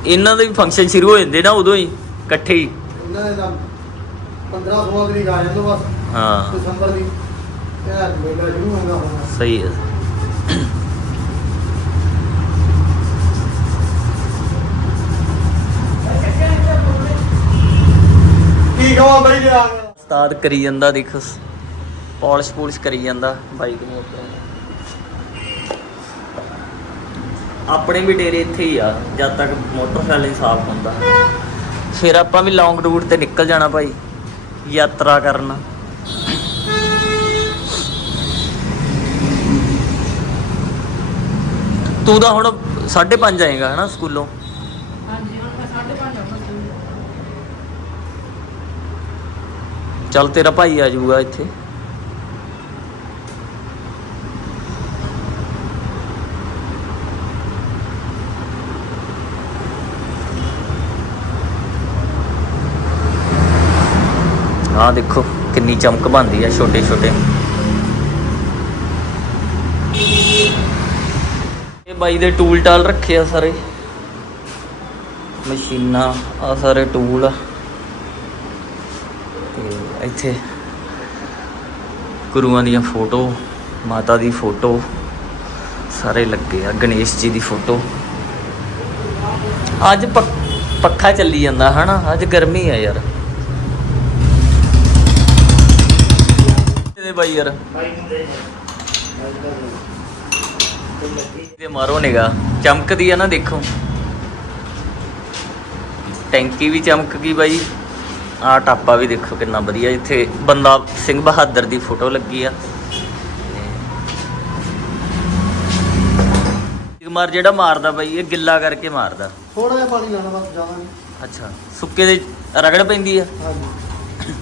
ਇਹਨਾਂ ਦੇ ਵੀ ਫੰਕਸ਼ਨ ਸ਼ੁਰੂ ਹੋ ਜਾਂਦੇ ਨਾ ਉਦੋਂ ਹੀ ਇਕੱਠੇ ਹੀ। ਇਹਨਾਂ ਦੇ ਤਾਂ 15 16 ਤਰੀਕ ਆ ਜਾਂਦੇ ਬਸ। ਹਾਂ। ਦਸੰਬਰ ਦੀ ਇਹ ਮੇਲਾ ਸ਼ੁਰੂ ਹੋਗਾ ਹੁਣ। ਸਹੀ ਹੈ। ਕੀ ਕਹਾਂ ਬਈ ਜੇ ਆ ਗਿਆ ਉਸਤਾਦ ਕਰੀ ਜਾਂਦਾ ਦੇਖੋ ਪਾਲਿਸ਼ ਪੂਲਿਸ਼ ਕਰੀ ਜਾਂਦਾ ਬਾਈਕ ਨੂੰ ਆਪਣੀ। ਆਪਣੇ ਵੀ ਡੇਰੇ ਇੱਥੇ ਹੀ ਆ ਜਦ ਤੱਕ ਮੋਟਰਸਾਈਕਲ ਨਹੀਂ ਸਾਫ਼ ਹੁੰਦਾ। ਫਿਰ ਆਪਾਂ ਵੀ ਲੌਂਗ ਰੂਟ ਤੇ ਨਿਕਲ ਜਾਣਾ ਭਾਈ ਯਾਤਰਾ ਕਰਨ। ਤੂੰ ਤਾਂ ਹੁਣ 5:30 ਆਏਗਾ ਹਨਾ ਸਕੂਲੋਂ? ਹਾਂਜੀ ਹੁਣ ਮੈਂ 5:30 ਆਉਣਾ ਸਕੂਲ। ਚੱਲ ਤੇਰਾ ਭਾਈ ਆ ਜਾਊਗਾ ਇੱਥੇ। ਆਹ ਦੇਖੋ, ਕਿੰਨੀ ਚਮਕ ਬਣਦੀ ਆ, ਛੋਟੇ ਛੋਟੇ। ਇਹ ਬਾਈ ਦੇ ਟੂਲ ਟਾਲ ਰੱਖੇ ਆ ਸਾਰੇ। ਮਸ਼ੀਨਾਂ ਆ ਸਾਰੇ ਟੂਲ ਆ। ਤੇ ਇੱਥੇ ਗੁਰੂਆਂ ਦੀਆਂ ਫੋਟੋ, ਮਾਤਾ ਦੀ ਫੋਟੋ, ਸਾਰੇ ਲੱਗੇ ਆ, ਗਣੇਸ਼ ਜੀ ਦੀ ਫੋਟੋ। ਅੱਜ ਪੱਖ- ਪੱਖਾ ਚੱਲੀ ਜਾਂਦਾ, ਹਨਾ? ਅੱਜ ਗਰਮੀ ਆ ਯਾਰ। ਇਹਦੇ ਬਾਈ ਯਾਰ। ਤੇ ਮਾਰੋ ਨਿਗਾ ਚਮਕਦੀ ਆ ਨਾ ਦੇਖੋ। ਟੈਂਕੀ ਵੀ ਚਮਕ ਗਈ ਬਾਈ। ਆ ਟਾਪਾ ਵੀ ਦੇਖੋ ਕਿੰਨਾ ਵਧੀਆ। ਇੱਥੇ ਬੰਦਾ ਸਿੰਘ ਬਹਾਦਰ ਦੀ ਫੋਟੋ ਲੱਗੀ ਆ। ਮਾਰ ਜਿਹੜਾ ਮਾਰਦਾ ਬਾਈ ਇਹ ਗਿੱਲਾ ਕਰਕੇ ਮਾਰਦਾ। ਥੋੜਾ ਜਿਹਾ ਪਾਣੀ ਲਾਣਾ ਬਸ ਜ਼ਿਆਦਾ ਨਹੀਂ। ਅੱਛਾ। ਸੁੱਕੇ ਦੇ ਰਗੜ ਪੈਂਦੀ ਆ। ਹਾਂਜੀ।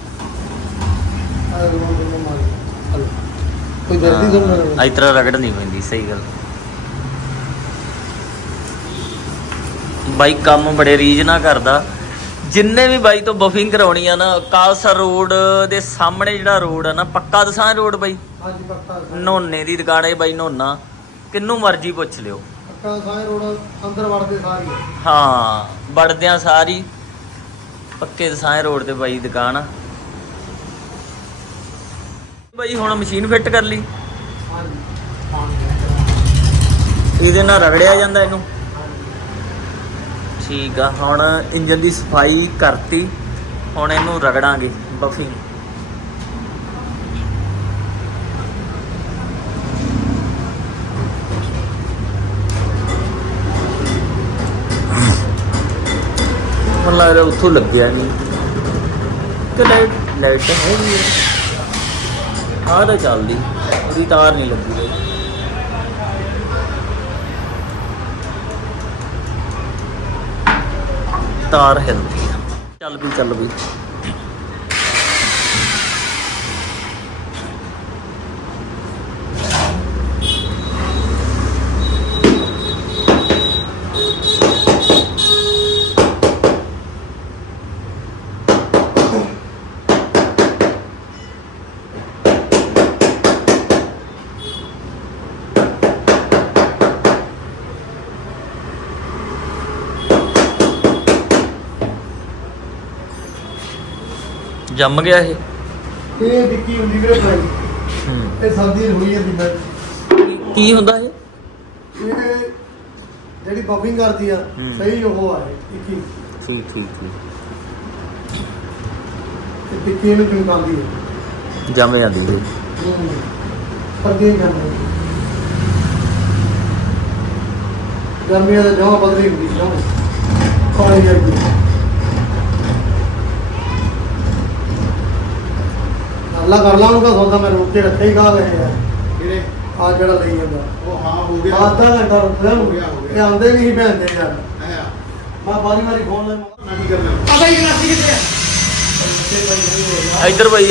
ਦੇ ਕੋਈ ਦਰਦੀ ਸੁਣ ਇਸ ਤਰ੍ਹਾਂ ਰਗੜ ਨਹੀਂ ਪੈਂਦੀ ਸਹੀ ਗੱਲ। ਬਾਈ ਕੰਮ ਬੜੇ ਰੀਝ ਨਾਲ ਕਰਦਾ। ਜਿੰਨੇ ਵੀ ਬਾਈ ਤੋਂ ਬਫਿੰਗ ਕਰਾਉਣੀ ਆ ਨਾ ਕਾਲਸਰ ਰੋਡ ਦੇ ਸਾਹਮਣੇ ਜਿਹੜਾ ਰੋਡ ਆ ਨਾ ਪੱਕਾ ਦਸਾਂ ਰੋਡ ਬਾਈ? ਹਾਂਜੀ ਪੱਕਾ ਨੋਨੇ ਦੀ ਦੁਕਾਨ ਹੈ ਬਾਈ ਨੋਨਾ। ਕਿੰਨੂੰ ਮਰਜ਼ੀ ਪੁੱਛ ਲਿਓ। ਪੱਕਾ ਸਾਰੇ ਰੋਡ ਅੰਦਰ ਵੜਦੇ ਸਾਰੀ। ਹਾਂ ਵੜਦਿਆਂ ਸਾਰੀ। ਪੱਕੇ ਦਸਾਂਏ ਰੋਡ ਤੇ ਬਾਈ ਦੁਕਾਨ ਆ। ਬਾਈ ਹੁਣ ਮਸ਼ੀਨ ਫਿੱਟ ਕਰ ਲਈ। ਇਹਦੇ ਨਾਲ ਰਗੜਿਆ ਜਾਂਦਾ ਇਹਨੂੰ। ਠੀਕ ਆ ਹੁਣ ਇੰਜਨ ਦੀ ਸਫ਼ਾਈ ਕਰਤੀ। ਹੁਣ ਇਹਨੂੰ ਰਗੜਾਂਗੇ ਬਫਿੰਗ ਮੈਨੂੰ ਲੱਗ ਰਿਹਾ ਉੱਥੋਂ ਲੱਗਿਆ ਨਹੀਂ ਤੇ ਲਾਈਟ ਲਾਈਟ ਹੈ ਆਹ ਤਾਂ ਚੱਲਦੀ, ਉਹਦੀ ਤਾਰ ਨਹੀਂ ਲੱਗੀ ਹੋਈ। ਤਾਰ ਹਿਲਦੀ ਆ। ਚੱਲ ਵੀ ਚੱਲ ਵੀ। ਜੰਮ ਗਿਆ ਇਹ? ਇਹ ਵਿੱਕੀ ਹੁੰਦੀ ਵੀਰੇ ਭਾਈ ਹੂੰ। ਇਹ ਸਰਦੀ ਹੋਈ ਹੈ ਦਿਨਾਂ 'ਚ। ਕੀ ਹੁੰਦਾ ਇਹ? ਇਹ ਜਿਹੜੀ ਬਫਿੰਗ ਕਰਦੀ ਆ ਹੂੰ। ਸਹੀ ਉਹ ਆ ਇਹ ਵਿੱਕੀ। ਠੀਕ ਠੀਕ ਠੀਕ। ਤੇ ਵਿੱਕੀ ਨੂੰ ਚਮਕਾਉਂਦੀ ਹੈ ਜੰਮ ਜਾਂਦੀ ਇਹ ਹੂੰ। ਸਰਦੀਆਂ ਜਾਂਦੇ ਗਰਮੀਆਂ ਦਾ ਜਮਾ ਬਦਲੀ ਹੁੰਦੀ ਜਮਾ ਕਾਲੀ ਜਾਂਦੀ ਅੱਲਾ ਕਰ ਲਾ ਉਹਦਾ ਸੌਦਾ ਮੈਂ ਕੇ ਰੱਖੇ ਹੀ ਗਾ ਰਹੇ ਆ। ਕਿਹੜੇ? ਆ ਜਿਹੜਾ ਲਈ ਜਾਂਦਾ। ਉਹ ਹਾਂ ਹੋ ਗਿਆ। ਆਧਾ ਘੰਟਾ ਰੁਕਿਆ ਹੋ ਗਿਆ, ਹੋ ਗਿਆ। ਇਹ ਆਉਂਦੇ ਨਹੀਂ ਭੈਣਦੇ ਯਾਰ ਮੈਂ ਬਾਰੀ ਬਾਰੀ ਫੋਨ ਲੈ ਨਾ ਕੀ ਕਰਨਾ ਪਤਾ ਹੀ ਨਹੀਂ ਕਿੱਥੇ ਆ?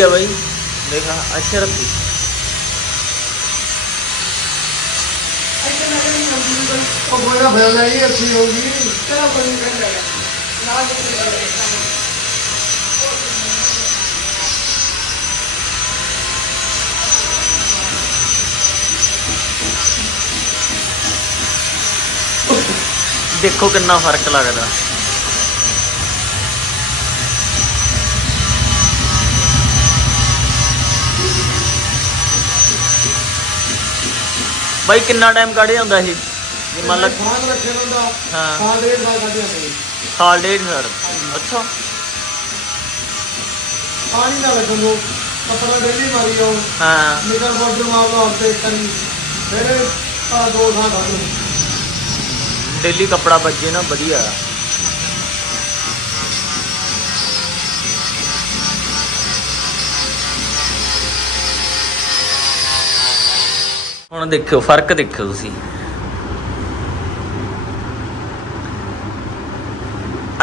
ਆ ਬਾਈ। ਦੇਖਾ ਅੱਛਾ ਰੱਖੀ। ਇੱਥੇ ਲੱਗ ਨਹੀਂ ਹੁੰਦੀ ਕੋਈ ਉਹ ਬੋਲਾ ਫਿਰ ਲੈ ਇਹ ਅੱਛੀ ਹੋਊਗੀ ਚਲੋ ਕੋਈ ਨਹੀਂ ਕਰਦਾ ਨਾਲ ਦੇ ਦੇਖੋ ਕਿੰਨਾ ਫ਼ਰਕ ਲੱਗਦਾ। ਬਾਈ ਕਿੰਨਾ ਟਾਈਮ ਕੱਢ ਜਾਂਦਾ ਇਹ? ਜੇ ਮੰਨ ਲਾ ਖਾਣ ਰੱਖਿਆ ਹੁੰਦਾ ਹਾਂ। ਸਾਲ ਡੇਢ ਸਾਲ ਕੱਢਿਆ ਹੁੰਦਾ ਸਾਲ ਡੇਢ ਸਰ ਅੱਛਾ। ਪਾਣੀ ਨਾ ਲੱਗਣ ਦੋ ਕੱਪੜਾ ਡੇਲੀ ਮਾਰੀ ਜਾਓ। ਹਾਂ। ਨਿਕਲ ਬਾਰਡਰ ਮਾਰ ਲਓ ਕਰੀ ਫਿਰ ਆ ਦੋ ਥਾਂ ਕੱਢ ਲਓ। ਡੇਲੀ ਕੱਪੜਾ ਵੱਜੇ ਨਾ ਵਧੀਆ। ਹੁਣ ਦੇਖਿਓ ਫ਼ਰਕ ਦੇਖਿਓ ਤੁਸੀਂ।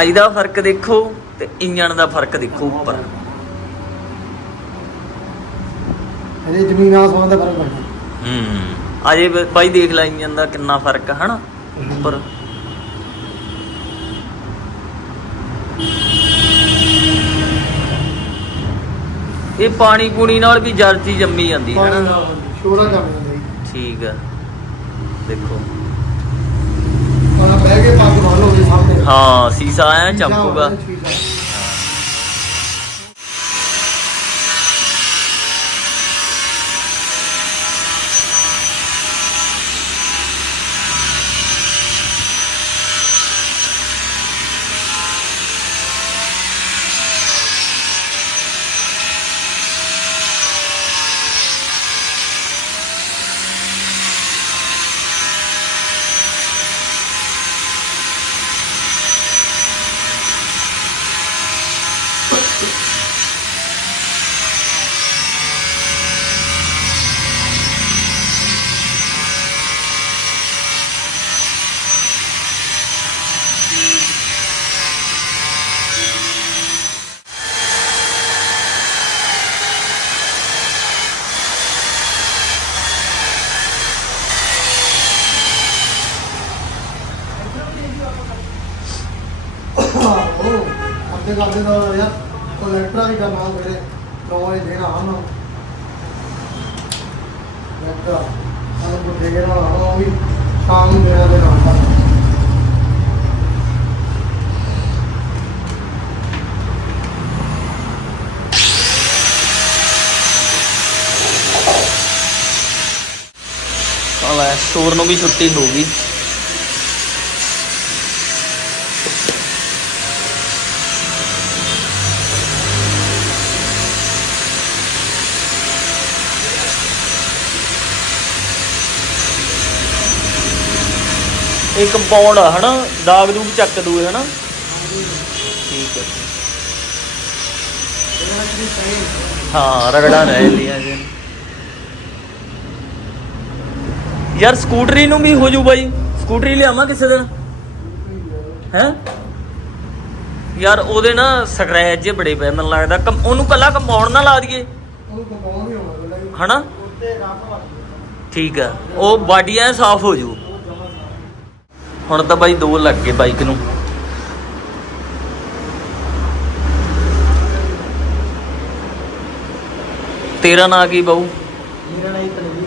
ਅੱਜ ਦਾ ਫ਼ਰਕ ਦੇਖੋ ਤੇ ਇੰਜਣ ਦਾ ਫ਼ਰਕ ਦੇਖੋ ਉੱਪਰ। ਇਹਦੇ ਜ਼ਮੀਨ ਆਸਮਾਨ ਦਾ ਫ਼ਰਕ ਪੈਂਦਾ ਹੂੰ ਅਜੇ ਬਾਈ ਦੇਖ ਲੈ ਇੰਜਣ ਦਾ ਕਿੰਨਾ ਫ਼ਰਕ ਹੈ ਹਨਾ? ਉੱਪਰ। ਇਹ ਪਾਣੀ ਪੂਣੀ ਨਾਲ ਵੀ ਜਲਦੀ ਜੰਮੀ ਜਾਂਦੀ ਹੈ ਨਾ। ਸ਼ੋਰਾ ਕਰ ਜਾਂਦਾ। ਜੀ ਠੀਕ ਆ ਦੇਖੋ। ਪਰ ਬਹਿ ਕੇ ਪੱਗ ਬੰਨ ਹੋ ਗਈ ਸਾਹਮਣੇ। ਹਾਂ ਸੀਸਾ ਆਇਆ ਚਮਕੂਗਾ। ਸਾਡੇ ਨਾਲ ਯਾਰ ਕਲੈਕਟਰਾਂ ਦੀ ਕਰਨਾ ਮੇਰੇ ਨੌਵੇਂ ਦੇਣਾ ਹਨ ਲੱਗਾ ਸਾਨੂੰ ਬੁੱਢੇ ਦੇ ਨਾਲ ਆਉਣਾ ਵੀ ਸ਼ਾਮ ਨੂੰ ਮੇਰਾ ਦੇ ਨਾਲ ਲੈ ਸਟੋਰ ਨੂੰ ਵੀ ਛੁੱਟੀ ਹੋ ਗਈ। ਇਹ ਕੰਪਾਊਂਡ ਆ ਹਨਾ? ਦਾਗ ਦੂਗ ਚੱਕ ਦੂਏ ਹਨਾ? ਠੀਕ ਹੈ ਹਾਂ ਰਗੜਾ ਰਹਿ ਲਿਆ ਜੀ। ਯਾਰ ਸਕੂਟਰੀ ਨੂੰ ਵੀ ਹੋ ਜੂ ਬਾਈ। ਸਕੂਟਰੀ ਲਿਆਵਾਂ ਕਿਸੇ ਦਿਨ? ਹੈ? ਯਾਰ ਉਹਦੇ ਨਾ ਸਕ੍ਰੈਚ ਜੇ ਬੜੇ ਪਏ ਮੈਨੂੰ ਲੱਗਦਾ। ਉਹਨੂੰ ਕੱਲਾ ਕੰਪਾਊਂਡ ਨਾ ਲਾ ਦਈਏ। ਹਨਾ? ਠੀਕ ਆ। ਉਹ ਬਾਡੀ ਐ ਸਾਫ਼ ਹੋ ਜੂ। ਹੁਣ ਤਾਂ ਬਾਈ ਦੋ ਲੱਗ ਗਏ ਬਾਈਕ ਨੂੰ। ਤੇਰਾ ਨਾਂ ਕੀ ਬਾਊ? ਮੇਰਾ ਨਾਮ ਤਨਵੀਰ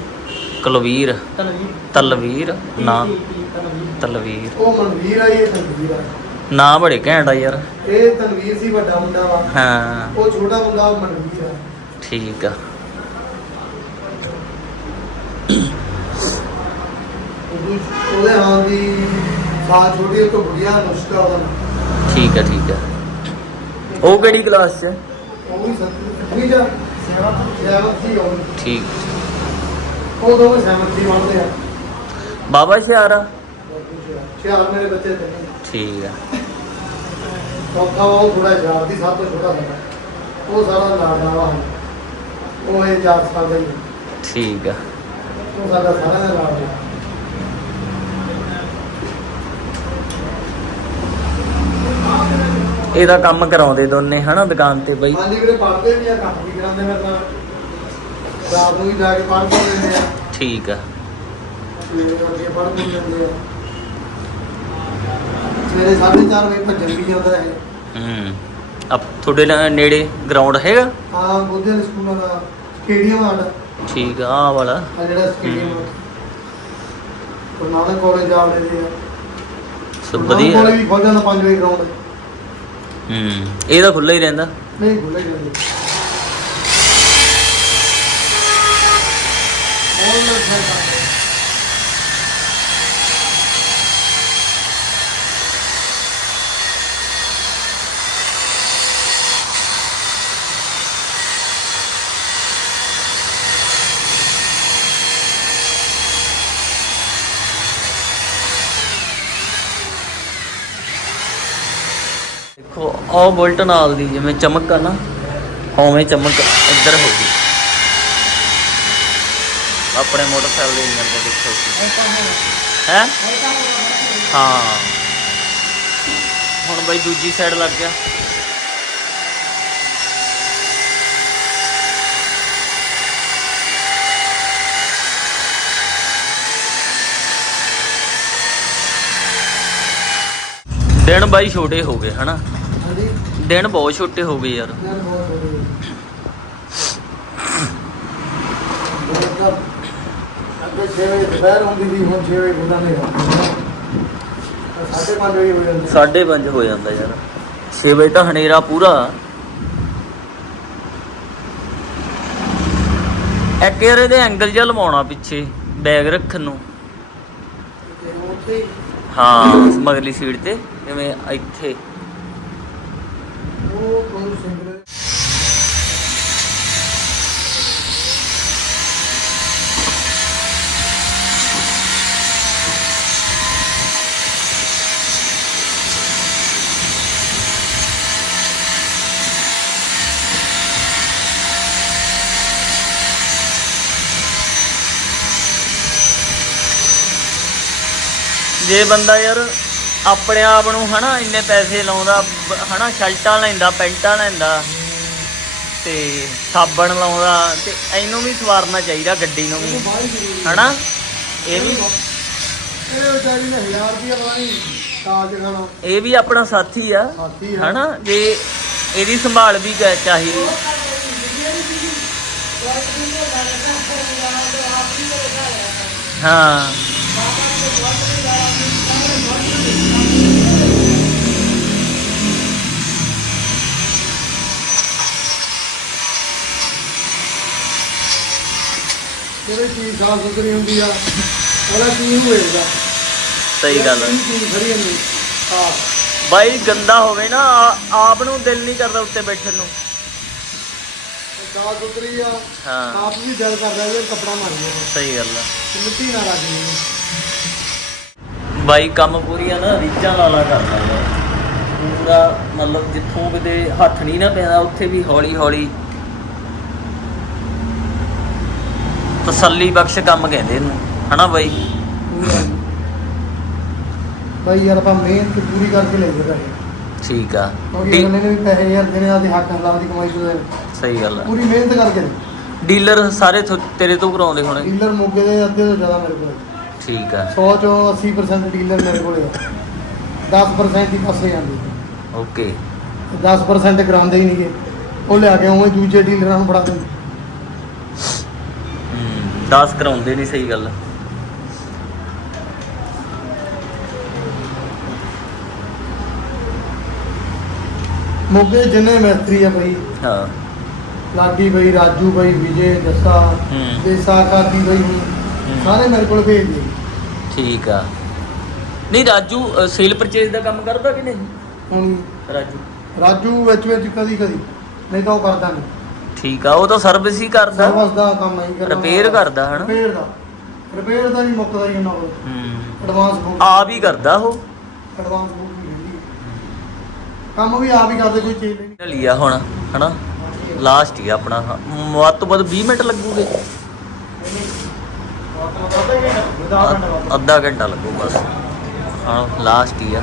ਕੁਲਵੀਰ। ਤਨਵੀਰ ਤਲਵੀਰ ਨਾਂ। ਤਲਵੀਰ। ਉਹ ਮਨਵੀਰ ਆ ਇਹ ਤਨਵੀਰ ਆ। ਨਾਂ ਬੜੇ ਘੈਂਟ ਆ ਯਾਰ। ਇਹ ਤਨਵੀਰ ਸੀ ਵੱਡਾ ਮੁੰਡਾ ਵਾ। ਹਾਂ। ਉਹ ਛੋਟਾ ਮੁੰਡਾ ਉਹ ਮਨਵੀਰ ਆ। ਠੀਕ ਆ। ਉਹਦੀ- ਉਹਦੇ ਹਾਂ ਦੀ ਸਾਲ ਛੋਟੀ ਤੋਂ ਬੁੜੀਆ ਨੁਸਖਾ ਉਹਦਾ ਨਾਂ। ਠੀਕ ਆ ਠੀਕ ਆ ਉਹ ਕਿਹੜੀ ਕਲਾਸ 'ਚ? ਹੈ? ਉਹ ਵੀ ਸੱਤਵੀਂ ਜਾਂ ਸੈਵਨਥ ਸੀ ਉਹ ਠੀਕ। ਉਹ ਦੋਵੇਂ ਸੈਵਨਥ ਸੀ ਪੜ੍ਹਦੇ ਆ। ਬਾਬਾ ਸ਼ਿਆਰਾ ਚਾਰ ਮੇਰੇ ਬੱਚੇ ਤੇ ਠੀਕ ਆ। ਚੌਥਾ ਉਹ ਥੋੜਾ ਸ਼ਰਾਰਤੀ ਸਭ ਤੋਂ ਛੋਟਾ ਸਾਡਾ ਉਹ ਸਾਰਾ ਲਾਡਾ ਵਾ ਉਹ ਇਹ 4 ਸਾਲ ਦਾ ਹੀ ਹੈ। ਠੀਕ ਆ। ਉਹ ਸਾਡਾ ਸਾਰਾ ਦਾ ਲਾਡਾ ਇਹਦਾ ਕੰਮ ਕਰਾਉਂਦੇ ਦੋਨੇ ਹਨਾ ਦੁਕਾਨ ਤੇ ਬਈ? ਹਾਂਜੀ ਵੀਰੇ ਪੜ੍ਹਦੇ ਵੀ ਆ ਕੰਮ ਵੀ ਕਰਾਉਂਦੇ ਮੇਰੇ ਨਾਲ ਰਾਤ ਨੂੰ ਵੀ ਜਾ ਕੇ ਪੜ੍ਹ ਲੈਂਦੇ ਆ। ਠੀਕ ਆ। ਸਵੇਰੇ ਪੜ੍ਹ ਪੁੱਛ ਲੈਂਦੇ ਆ। ਸਵੇਰੇ 4:30 ਵਜੇ ਭੱਜਣ ਵੀ ਜਾਂਦਾ ਹੈ ਹੂੰ। ਅਬ ਤੁਹਾਡੇ ਨਾਲ ਨੇੜੇ ਗਰਾਊਂਡ ਹੈਗਾ? ਹਾਂ ਬੁੱਧਿਆਂ ਦੇ ਸਕੂਲਾਂ ਦਾ ਸਟੇਡੀਅਮ ਆ ਠੀਕ ਆ ਆਹ ਵਾਲਾ। ਆ ਜਿਹੜਾ ਸਟੇਡੀਅਮ। ਉਹ ਨਾਨਕ ਕਾਲਜ ਵੜੇ ਆ। ਸਭ ਵਧੀਆ। ਕਾਲਜ ਵੀ ਖੁੱਲ ਜਾਂਦਾ 5 ਵਜੇ ਗਰਾਊਂਡ ਹੂੰ। ਇਹਦਾ ਖੁੱਲਾ ਹੀ ਰਹਿੰਦਾ। ਨਹੀਂ ਖੁੱਲੇ ਜਾਂਦੇ ਉਹ ਨਾ ਸਾਡਾ ਦੇਖੋ ਆਹ ਬੁਲਟ ਨਾਲ ਦੀ ਜਿਵੇਂ ਚਮਕ ਆ ਨਾ ਉਵੇਂ ਚਮਕ ਇੱਧਰ ਹੋ ਗਈ। ਆਪਣੇ ਮੋਟਰਸਾਈਕਲ ਦੇ ਇੰਜਨ ਤੇ ਦੇਖੋ ਹੈ। ਹਾਂ? ਹੁਣ ਬਈ ਦੂਜੀ ਸਾਈਡ ਲੱਗ ਗਿਆ। ਦਿਨ ਬਾਈ ਛੋਟੇ ਹੋ ਗਏ ਹਨਾ? ਦਿਨ ਬਹੁਤ ਛੋਟੇ ਹੋ ਗਏ ਯਾਰ। ਯਾਰ ਬਹੁਤ ਹੋ ਗਈ ਮਤਲਬ ਅੱਗੇ 6 ਵਜੇ ਦੁਪਹਿਰ ਹੁੰਦੀ ਸੀ ਹੁਣ 6 ਵਜੇ ਗੁੰਦਾ ਨਹੀਂ ਸਾਢੇ 5 ਵਜੇ ਹੋ ਜਾਂਦੇ 5:30 ਹੋ ਜਾਂਦਾ ਯਾਰ। 6 ਵਜੇ ਤਾਂ ਹਨੇਰਾ ਪੂਰਾ। ਇੱਕ ਯਾਰ ਇਹਦੇ ਐਂਗਲ ਜਿਹਾ ਲਵਾਉਣਾ ਪਿੱਛੇ ਬੈਗ ਰੱਖਣ ਨੂੰ। ਹਾਂ ਮਗਲੀ ਸੀਟ ਤੇ ਜਿਵੇਂ ਇੱਥੇ। ਉਹ ਕੋਈ ਸਿੰਗਲ ਜੇ ਬੰਦਾ ਯਾਰ ਆਪਣੇ ਆਪ ਨੂੰ ਹਨਾ ਇੰਨੇ ਪੈਸੇ ਲਾਉਂਦਾ ਹਨਾ ਸ਼ਰਟਾਂ ਲੈਂਦਾ ਪੈਂਟਾਂ ਲੈਂਦਾ ਤੇ ਸਾਬਣ ਲਾਉਂਦਾ ਤੇ ਇਹਨੂੰ ਵੀ ਸਵਾਰਨਾ ਚਾਹੀਦਾ ਗੱਡੀ ਨੂੰ ਵੀ ਹਨਾ? ਇਹ ਵੀ ਇਹ ਵਿਚਾਰੀ ਨੇ 1000 ਰੁਪਏ ਵਾਲੀ ਕਾਜ ਖਾਣਾ। ਇਹ ਵੀ ਆਪਣਾ ਸਾਥੀ ਆ ਹਨਾ? ਜੇ ਇਹਦੀ ਸੰਭਾਲ ਵੀ ਚਾਹੀਦੀ ਹਾਂ। ਜਿਹੜੇ ਚੀਜ਼ ਸਾਫ਼ ਸੁਥਰੀ ਹੁੰਦੀ ਆ? ਉਹਦਾ ਕੀ ਹੋਏਗਾ? ਸਹੀ ਗੱਲ ਹੈ ਕੀ ਖੜੀ ਹੁੰਦੀ? ਹਾਂ ਬਾਈ ਗੰਦਾ ਹੋਵੇ ਨਾ ਆ- ਆਪ ਨੂੰ ਦਿਲ ਨਹੀਂ ਕਰਦਾ ਉੱਤੇ ਬੈਠਣ ਨੂੰ। ਸਾਫ਼ ਸੁਥਰੀ ਆ। ਹਾਂ। ਆਪ ਵੀ ਦਿਲ ਕਰਦਾ ਜੇ ਕੱਪੜਾ ਮਾਰ ਲਿਆ ਸਹੀ ਗੱਲ ਹੈ ਮਿੱਟੀ ਨਾ ਲੱਗ ਜੇ ਬਾਈ ਕੰਮ ਪੂਰੀਆਂ ਨਾ ਰੀਝਾਂ ਲਾਲਾ ਕਰਦਾ ਹੈ ਪੂਰਾ ਮਤਲਬ ਜਿੱਥੋਂ ਕਿਤੇ ਹੱਥ ਨਹੀਂ ਨਾ ਪੈਂਦਾ ਉੱਥੇ ਵੀ ਹੌਲੀ ਹੌਲੀ ਤਸੱਲੀ ਬਖਸ਼ ਕੰਮ ਕਹਿੰਦੇ ਇਹਨੂੰ ਹਨਾ ਬਾਈ? ਭਾਈ ਯਾਰ ਆਪਾਂ ਮਿਹਨਤ ਪੂਰੀ ਕਰਕੇ ਲੈ ਜਗਾ ਠੀਕ ਆ। ਕਿਉਂਕਿ ਡੀ- ਅਗਲੇ ਨੇ ਵੀ ਪੈਸੇ ਯਾਰ ਦੇਣੇ ਆ ਤੇ ਹੱਕ ਹਲਾਲ ਦੀ ਕਮਾਈ ਦੇਣੇ। ਸਹੀ ਗੱਲ ਆ। ਪੂਰੀ ਮਿਹਨਤ ਕਰਕੇ। ਡੀਲਰ ਸਾਰੇ ਥੋ- ਤੇਰੇ ਤੋਂ ਕਰਾਉਂਦੇ ਹੋਣੇ। ਡੀਲਰ ਮੋਗੇ ਦੇ ਅੱਧੇ ਤੋਂ ਜ਼ਿਆਦਾ ਮੇਰੇ ਕੋਲ। ਠੀਕ ਆ। 100 ਚੋਂ 80% ਡੀਲਰ ਮੇਰੇ ਕੋਲ ਆ। 10% ਹੀ ਪਾਸੇ ਜਾਂਦੇ। ਓਕੇ। 10% ਕਰਾਉਂਦੇ ਹੀ ਨਹੀਂਗੇ। ਉਹ ਲਿਆ ਕੇ ਉਵੇਂ ਦੂਜੇ ਡੀਲਰਾਂ ਨੂੰ ਫੜਾ ਦਿੰਦੇ। 10 ਕਰਾਉਂਦੇ ਨਹੀਂ ਸਹੀ ਗੱਲ। ਮੋਗੇ ਦੇ ਜਿੰਨੇ ਮਿਸਤਰੀ ਆ ਬਈ। ਹਾਂ। ਲਾਗੀ ਬਈ ਰਾਜੂ ਬਈ ਵਿਜੇ ਜੱਸਾ ਹੂੰ। ਦੇਸਾ ਕਾਦੀ ਬਈ ਸਾਰੇ ਮੇਰੇ ਕੋਲ ਭੇਜਦੇ ਠੀਕ ਆ। ਨਹੀਂ ਰਾਜੂ ਸੇਲ ਪਰਚੇਜ ਦਾ ਕੰਮ ਕਰਦਾ ਕਿ ਨਹੀਂ? ਹੁਣ ਰਾਜੂ। ਰਾਜੂ ਵਿੱਚ ਵਿੱਚ ਕਦੀ ਕਦੀ ਨਹੀਂ ਤਾਂ ਉਹ ਕਰਦਾ ਨਹੀਂ। ਠੀਕ ਆ ਉਹ ਤਾਂ ਸਰਵਿਸ ਹੀ ਕਰਦਾ। ਸਰਵਿਸ ਦਾ ਕੰਮ ਨਹੀਂ ਕਰਦਾ Repair ਕਰਦਾ ਹਨਾ? ਰਿਪੇਅਰ ਦਾ। ਰਿਪੇਅਰ ਦਾ ਨਹੀਂ ਮੁੱਕਦਾ ਹੀ ਉਹ ਹੂੰ। Advance book. ਆਪ ਹੀ ਕਰਦਾ ਉਹ। ਐਡਵਾਂਸ ਬੁੱਕ ਵੀ ਹੈ। ਕੰਮ ਵੀ ਆਪ ਹੀ ਕਰਦੇ ਕੋਈ ਚੀਜ਼ ਨਹੀਂ ਲਿਆ ਹੁਣ ਹਨਾ? ਲਾਸਟ ਹੀ ਆ ਆਪਣਾ। ਵੱਧ ਤੋਂ ਵੱਧ 20 ਮਿੰਟ ਲੱਗੂਗੇ। ਅੱਧ- ਅੱਧਾ ਘੰਟਾ ਲੱਗੂ ਬਸ। ਹਾਂ ਲਾਸਟ ਹੀ ਆ।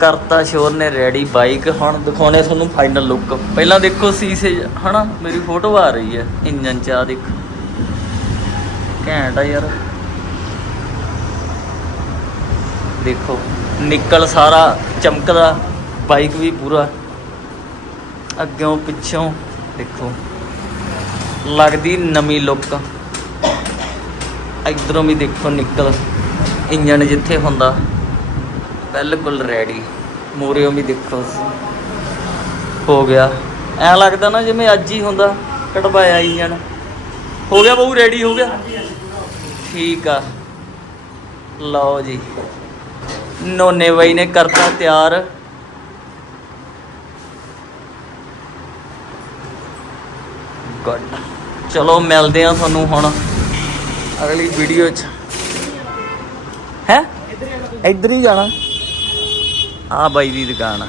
ਕਰਤਾ ਸ਼ੋਰ ਨੇ ਰੈਡੀ ਬਾਈਕ। ਹੁਣ ਦਿਖਾਉਣੇ ਤੁਹਾਨੂੰ ਫਾਈਨਲ ਲੁੱਕ ਪਹਿਲਾਂ ਦੇਖੋ ਸੀਸੇ ਹਨਾ, ਮੇਰੀ ਫੋਟੋ ਆ ਰਹੀ ਹੈ। ਇੰਜਨ ਚ ਆ ਦੇਖ। ਘੈਂਟ ਆ ਯਾਰ। ਦੇਖੋ, ਨਿਕਲ ਸਾਰਾ ਚਮਕਦਾ। ਬਾਈਕ ਵੀ ਪੂਰਾ। ਅੱਗਿਓਂ ਪਿੱਛੋਂ, ਦੇਖੋ। ਲੱਗਦੀ ਨਵੀਂ ਲੁੱਕ ਇਧਰੋਂ ਵੀ ਦੇਖੋ ਨਿਕਲ। ਇੰਜਨ ਜਿੱਥੇ ਹੁੰਦਾ, ਬਿਲਕੁਲ ਰੈਡੀ ਮੋਰਿਓ ਵੀ ਦੇਖੋ ਹੋ ਗਿਆ। ਐ ਲੱਗਦਾ ਨਾ ਜਿਵੇਂ ਅੱਜ ਹੀ ਹੁੰਦਾ ਕਢਵਾਇਆ ਇੰਜਣ। ਹੋ ਗਿਆ ਬਹੁ ਰੈਡੀ ਹੋ ਗਿਆ? ਠੀਕ ਆ। ਲਓ ਜੀ। ਨੋਨੇ ਬਾਈ ਨੇ ਕਰਤਾ ਤਿਆਰ। ਗੁੱਡ ਚਲੋ ਮਿਲਦੇ ਆ ਤੁਹਾਨੂੰ ਹੁਣ ਅਗਲੀ ਵੀਡੀਓ 'ਚ। ਇੱਧਰ ਹੀ ਜਾਣਾ। ਆ ਬਾਈ ਦੀ ਦੁਕਾਨ ਆ।